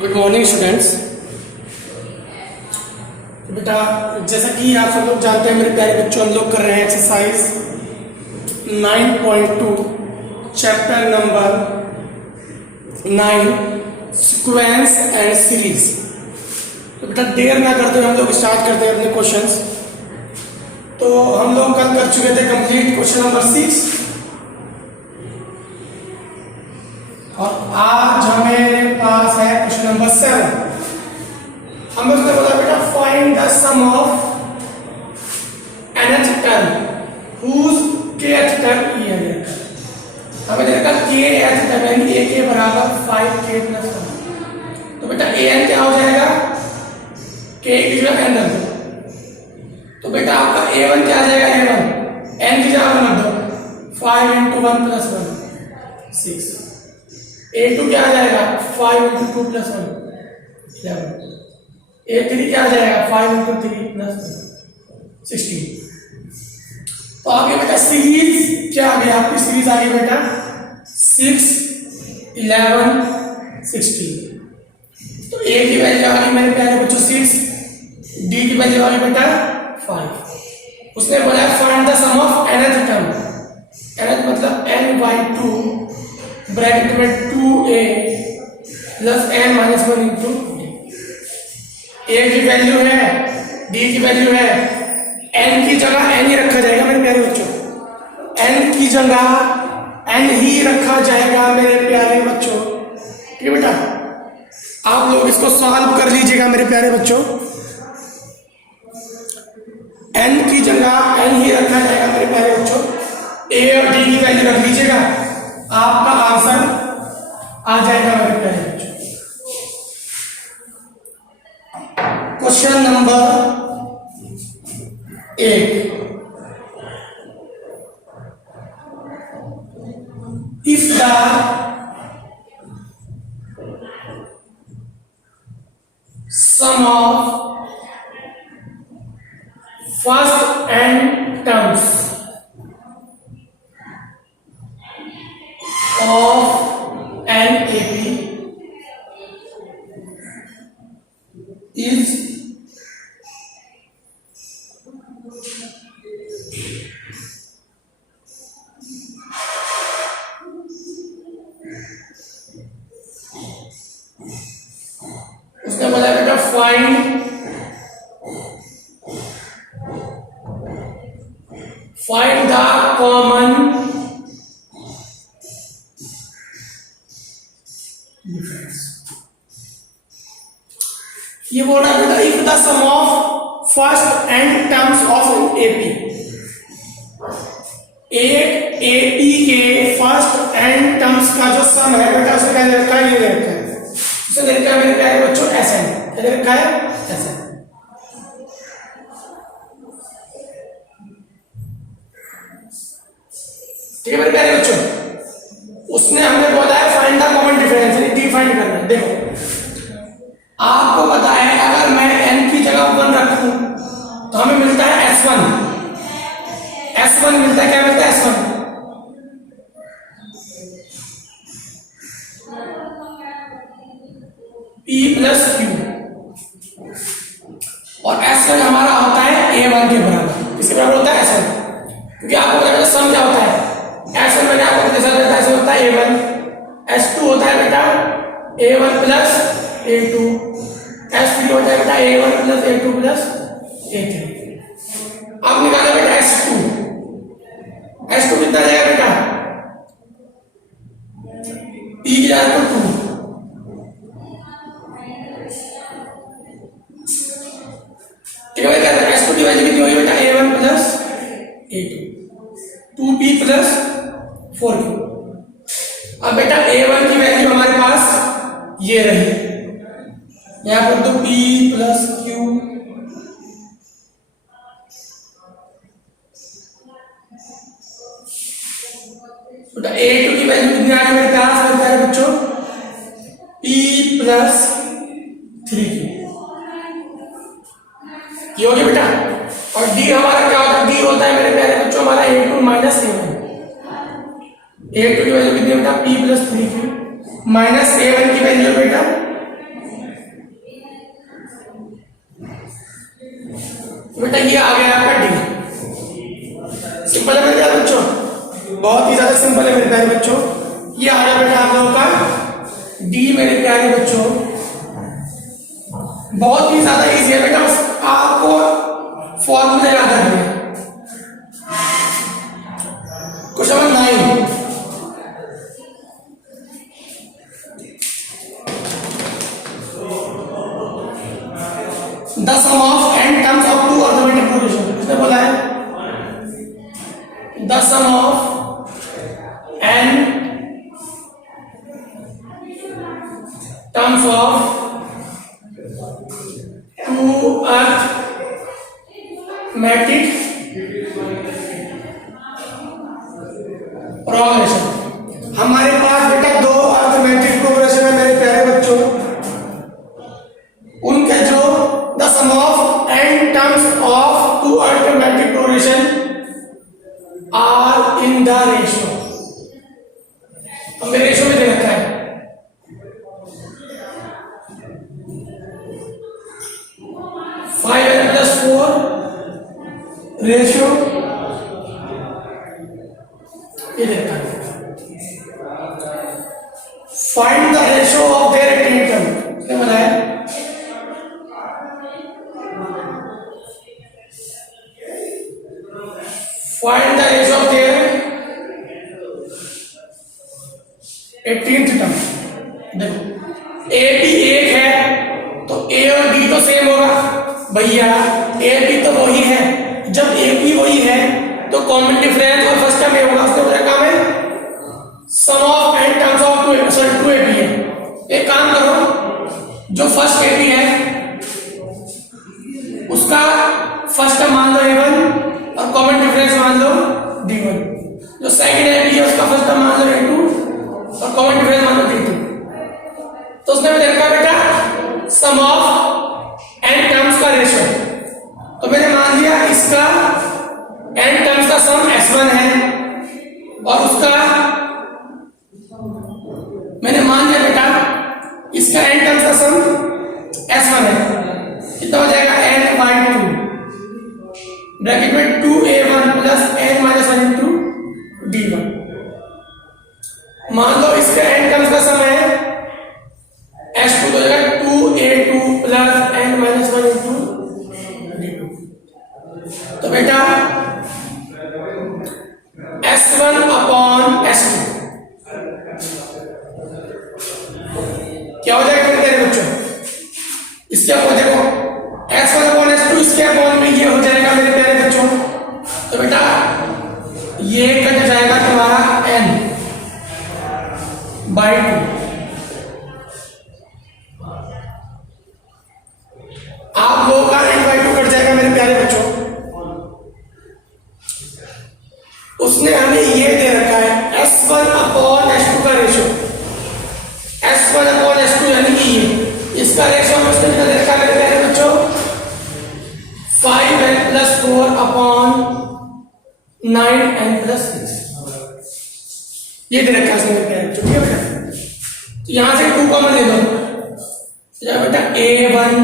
Good morning students. बेटा जैसा कि आप सब लोग जानते हैं मेरे प्यारे बच्चों, हम लोग कर रहे हैं exercise 9.2 chapter number 9 sequence and series. तो बेटा देर ना करते हुए हम लोग स्टार्ट करते हैं अपने क्वेश्चंस। तो हम लोग कल कर चुके थे कंप्लीट क्वेश्चन नंबर 6 और आज हमारे पास है क्वेश्चन नंबर 7। हमें उसने बोला बेटा find the sum of nth term whose kth term ये है। हमें देखा kth टर्म यानी a के बराबर 5k + 1। तो बेटा an क्या हो जाएगा, k की जगह n रख दो। तो बेटा आपका a1 क्या आ जाएगा, a1 n की जगह 1 रख दो, 5 × 1 + 1 6। a2 क्या आ जाएगा, 5 × 2 + 1 11। a3 क्या आ जाएगा, 5 × 3 + 16। तो आगे बेटा सीरीज क्या आ गया, आपकी सीरीज आ गई बेटा 6 11 16। तो a की वैल्यू आ गई मेरे प्यारे बच्चों 6, d की वैल्यू आ गई बेटा 5। उसने बोला find the sum of nth term, nth मतलब n/2 ब्रैकेट में 2a + n - 1 × a की वैल्यू है, d की वैल्यू है, n की जगह n ही रखा जाएगा मेरे प्यारे बच्चों, n की जगह n ही रखा जाएगा मेरे प्यारे बच्चों। ठीक है बेटा, आप लोग इसको सॉल्व कर लीजिएगा मेरे प्यारे बच्चों। n की जगह n ही रखा जाएगा मेरे प्यारे बच्चों, a और d की वैल्यू रख लीजिएगा, आपका आंसर आ जाएगा मेरे प्यारे बच्चों। Question number 8, if the sum of first n terms of an AP is उसने बोला बेटा फाइंड द कॉमन डिफरेंस। ये बोल रहा है बेटा if the sum of first n terms of AP, एक एपी के फर्स्ट n टर्म्स का जो सम है बेटा उसे क्या लिखा है, ये लिखा है, उसे लिखा है मेरे प्यारे बच्चों Sn। क्या लिखा है, Sn। ठीक है मेरे प्यारे बच्चों, उसने हमें बोला है फाइंड द कॉमन डिफरेंस, यानी डी फाइंड करना है। देखो आपको पता है अगर मैं n की जगह 1 रखूं तो हमें मिलता है S1 मिलता है, क्या मिलता है S1। P + Q और S1 हमारा होता है A1 के बराबर। किसके बराबर होता है, S1, क्योंकि आपको पता है सम क्या होता है, S1 मैंने आपको जैसा बताया ऐसे होता है A1, S2 होता है बेटा A1 + A2, S3 होता है बेटा A1 + A2 + A3। अब निकालो बेटा S2 कितना जाएगा बेटा, P की जगह पर 2, ठीक है बेटा। S2 की वैल्यू कितनी होगी बेटा A1 + A2, 2P + 4Q। अब बेटा A1 की वैल्यू हमारे पास ये रही, यहां पर तो P + Q, बेटा A2 की वैल्यू कितनी आ रही है मेरे प्यारे बच्चों, P + 3Q, ये हो गया बेटा। और D हमारा क्या होता है, D होता है मेरे प्यारे बच्चों हमारा A2 - A1। A2 की वैल्यू कितनी बेटा, P + 3Q, -A1 की वैल्यू बेटा बेटा ये आ गया आपका डी। सिंपल है मेरे प्यारे बच्चों, बहुत ही ज्यादा सिंपल है मेरे प्यारे बच्चों। ये आ गया बेटा आप लोगों का डी मेरे प्यारे बच्चों, बहुत ही ज्यादा इजी है बेटा, बस आपको फॉर्मूला याद रखना है। Question number 9, the sum of n terms of two arithmetic progression. किसने बोला है? The sum of n terms of two arithmetic progression. हमारे पास बेटा दो अर्थमेटिक प्रोग्रेशन है मेरे प्यारे बच्चों, उनके जो the sum of n terms of two arithmetic progression are in the ratio. हमें रेशियो में दे रखा है 5n + 4 रेशियो, ये देखता है। Find the ratio of their eighteen term. क्या बताया? Find the ratio of their 18th term. देखो ए बी एक है तो ए और बी तो सेम होगा भैया, ए बी तो वही है। जब ए बी वही है तो कॉमन डिफरेंस और फर्स्ट टर्म ए होगा। उसने बोला काम है sum of n terms of two A B है। एक काम करो, जो फर्स्ट ए बी है उसका फर्स्ट टर्म मान लो a1 और कॉमन डिफरेंस मान लो d1। जो सेकंड ए बी है उसका फर्स्ट टर्म मान लो a2 और कॉमन डिफरेंस मान लो d2। तो उसने भी देखा बेटा सम ऑफ n टर्म्स का रेशियो, तो मैंने मान लिया इसका n टर्म्स का सम s1 है और उसका मैंने मान लिया बेटा इसका n टर्म्स का सम s1 है। कितना हो जाएगा n/2 ब्रैकेट में 2a1 + n-1 into d1। मान लो इसका n टर्म्स का सम है s2, तो हो जाएगा 2a2 + n-1 into d2। तो बेटा s1/s2 क्या हो जाएगा मेरे बच्चों? इसके अपॉन देखो s1/s2 इसके अपॉन में ये हो जाएगा मेरे प्यारे बच्चों। तो बेटा ये कट जाएगा तुम्हारा n/2। आप लोगों का n/2 कट जाएगा मेरे प्यारे बच्चों। उसने हमें ये दे रखा है s1/s2 का रेशियो, s1/s2 यानी कि ये इसका रेशियो हम उसने दे रखा है मेरे प्यारे बच्चों 5n + 4/9n + 6। ये दे रखा है उसने मेरे प्यारे बच्चों। ठीक है बेटा, तो यहां से 2 कॉमन ले लो, तो बेटा a1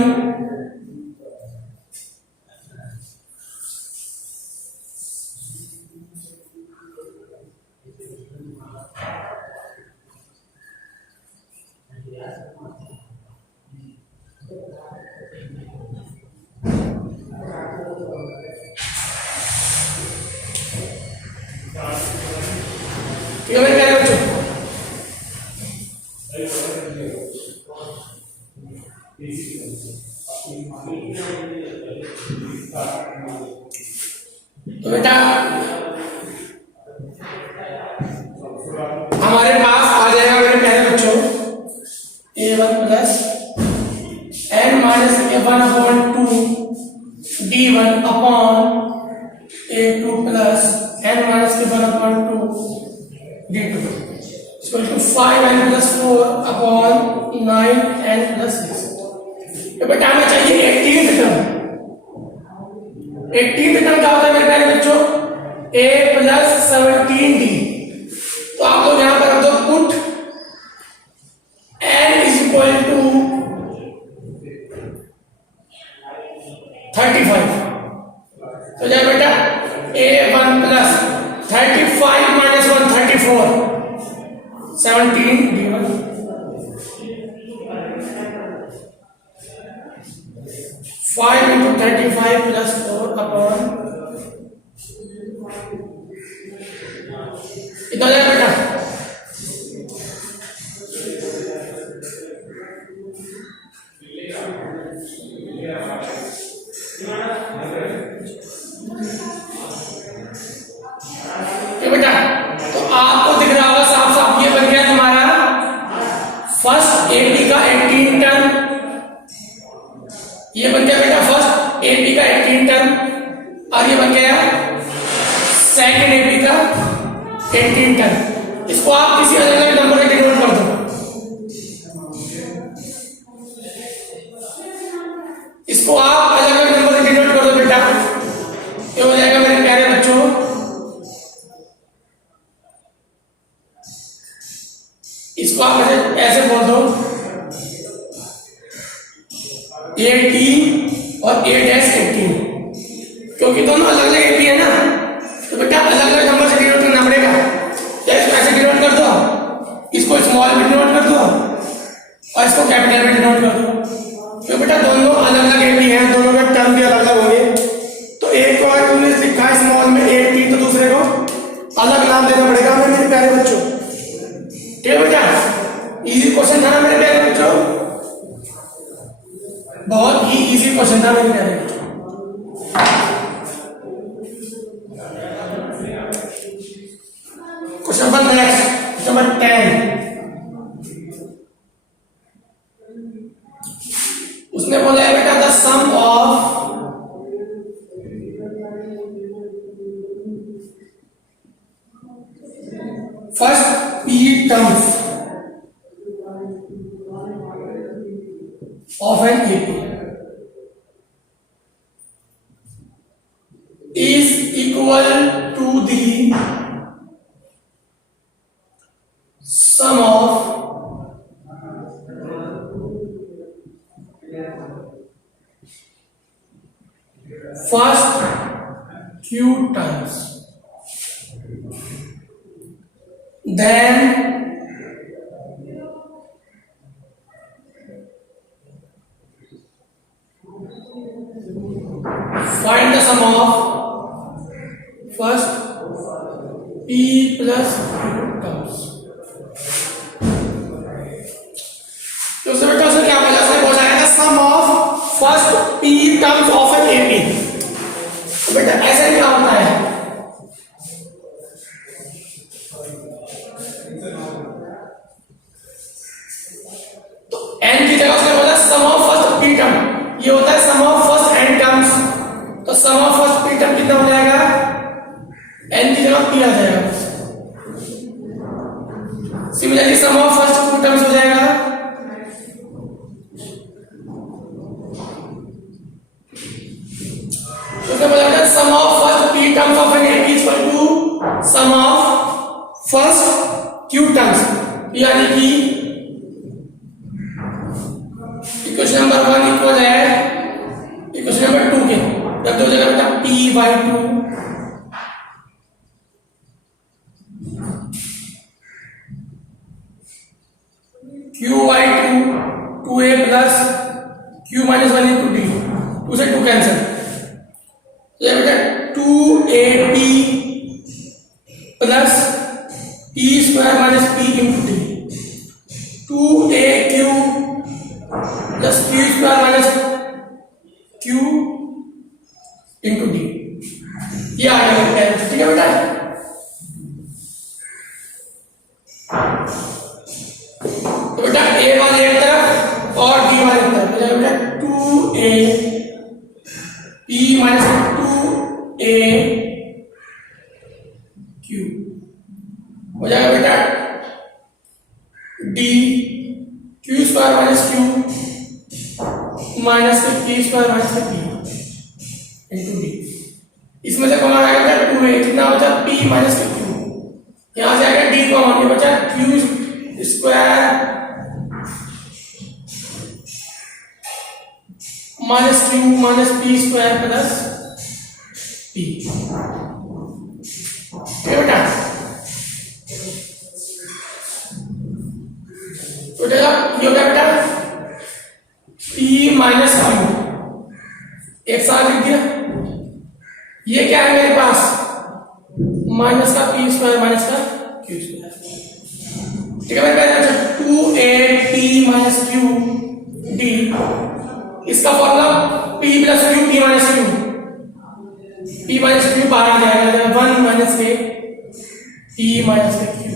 ठीक है मेरे प्यारे बच्चों। तो बेटा हमारे पास आ जाएगा मेरे प्यारे बच्चों a1 + n-1/2 d1 upon a2 + n-1/2 d2 equal to 5n + 4/9n + 6। तो बेटा हमें चाहिए 18th टर्म। 18th टर्म क्या होता है मेरे प्यारे बच्चों? a + 17d। तो आप लोग यहां पर रख दो put n = 35। 17 d1 5 into 35 plus 4 upon कितना हो जाएगा बेटा? बेटा तो आपको दिख रहा होगा साफ साफ, ये बन गया तुम्हारा फर्स्ट एपी का 18 टन, ये बन गया बेटा फर्स्ट एपी का 18 टन, और ये बन गया सेकंड एपी का 18 टन। इसको आप किसी अलग अलग नंबर से डिनोट कर दो, इसको आप अलग अलग नंबर से डिनोट कर दो बेटा, ये हो जाएगा मेरे प्यारे बच्चों इसको आप ऐसे बोल दो AT और A-18, क्योंकि दोनों अलग अलग एपी है ना, तो बेटा अलग अलग नंबर से डिनोट करना पड़ेगा। तो इसको ऐसे डिनोट कर दो, इसको स्मॉल में डिनोट कर दो और इसको कैपिटल में डिनोट कर दो, तो बेटा दोनों अलग अलग एपी हैं, दोनों के टर्म भी अलग अलग होंगे। तो एक को तुमने लिखा है स्मॉल में AT, तो दूसरे को अलग नाम देना पड़ेगा हमें मेरे प्यारे बच्चों। ठीक है बेटा, इजी क्वेश्चन था ना मेरे प्यारे बच्चों, बहुत ही इजी क्वेश्चन था मेरे प्यारे बच्चों। क्वेश्चन नंबर नेक्स्ट, नंबर 10, उसने बोला है बेटा the sum of first P terms of an AP is equal to the sum of first Q terms, then find the sum of first P plus Q terms। तो उसने बेटा उसने क्या बोला, उसने बोला है sum of first P terms of an AP। तो बेटा ऐसा क्या होता है, n की जगह उसने बोला sum of first P term, ये होता है sum of first n terms, तो sum of first P term कितना हो जाएगा, n की जगह P आ जाएगा। Similarly sum of first Q terms हो जाएगा उसने बोला sum of first P terms of an AP is equal to sum of first Q terms, यानी कि इक्वेशन नंबर 1 इक्वल है इक्वेशन नंबर 2 के, जब दो जगह बेटा P/2 Q/2 2A plus Q-1 into D, 2 से 2 कैंसिल, ये बेटा 2AP plus P² minus P into D, 2AQ plus Q² minus Q into D, ये आ गया। ठीक है बेटा, तो बेटा A वाले एक तरफ और D वाले एक तरफ, बेटा 2A P minus 2A Q हो जाएगा बेटा D Q² minus Q minus P² minus P into D। इसमें से कौन आएगा बेटा 2A, कितना बचा P माइनस Q, यहाँ से आएगा D कॉमन, ये बचा Q² minus Q minus P² plus P। बेटा तो ये हो गया बेटा p माइनस क्यू, एक साथ लिख दिया। ये क्या है मेरे पास, माइनस का पी स्क्वायर माइनस का क्यू स्क्वायर, ठीक है मेरे पास। 2a p minus Q D, इसका formula p plus Q, p minus Q, p minus Q बाहर आ जाएगा, 1 माइनस के p माइनस के क्यू,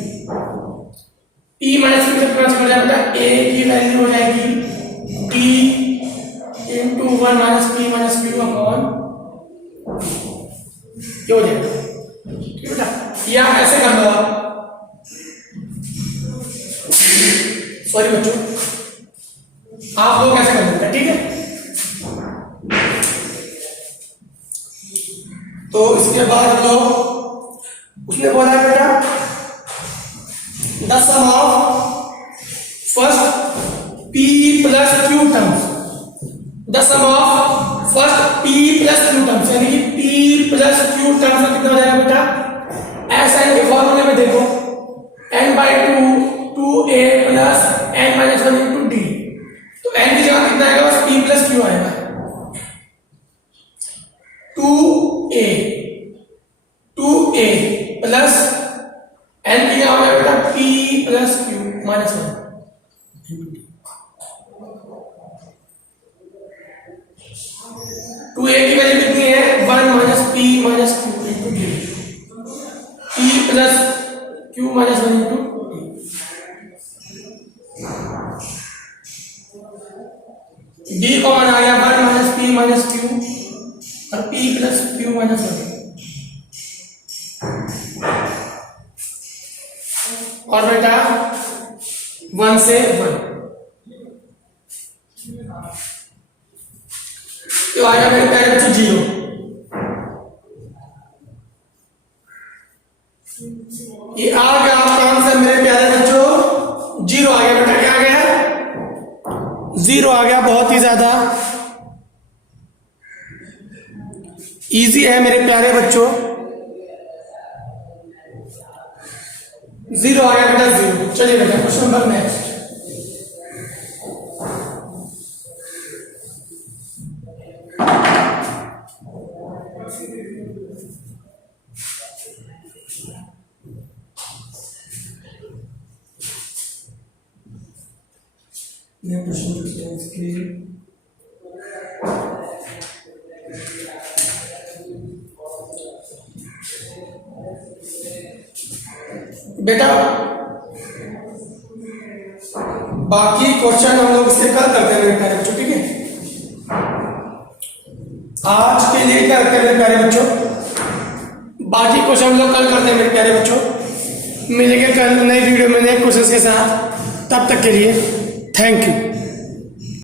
p माइनस क्यू से कैंसिल हो जाएगा, a की वैल्यू हो जाएगी t into 1 minus p minus Q upon क्या हो जाएगा, ठीक है बेटा। या ऐसे कर लो आप, सॉरी बच्चों, आप लोग ऐसे कर सकते हैं, ठीक है। तो इसके बाद हम लोग, उसने बोला है बेटा the sum of first p plus Q terms, the sum of first p plus Q terms, यानी कि p प्लस क्यू टर्म्स का कितना हो जाएगा बेटा, एस एन के फॉर्मूले में देखो n by 2a plus n minus 1 into D, तो n की जगह कितना आएगा, बस p प्लस क्यू आएगा, 2a प्लस n की जगह हो जाएगा बेटा p plus Q minus 1, 2a की वैल्यू कितनी है, 1 minus p minus Q into D, p plus Q minus 1 into D common आ गया, 1 माइनस p माइनस क्यू और p प्लस क्यू माइनस 1, और बेटा 1 से 1, तो आया मेरे प्यारे बच्चों 0, ये आ गया आपका आंसर मेरे प्यारे बच्चों, 0 आ गया बेटा, क्या आ गया, 0 आ गया। बहुत ही ज्यादा इजी है मेरे प्यारे बच्चों, 0 आ गया बेटा, 0। चलिए बेटा क्वेश्चन नंबर नेक्स्ट, बेटा बाकी क्वेश्चन हम लोग इससे कल करते हैं मेरे प्यारे बच्चों, ठीक है। आज के लिए क्या करते हैं मेरे प्यारे बच्चों, बाकी क्वेश्चन हम लोग कल करते हैं मेरे प्यारे बच्चों। मिलेंगे कल नई वीडियो में नए क्वेश्चन के साथ, तब तक के लिए थैंक यू।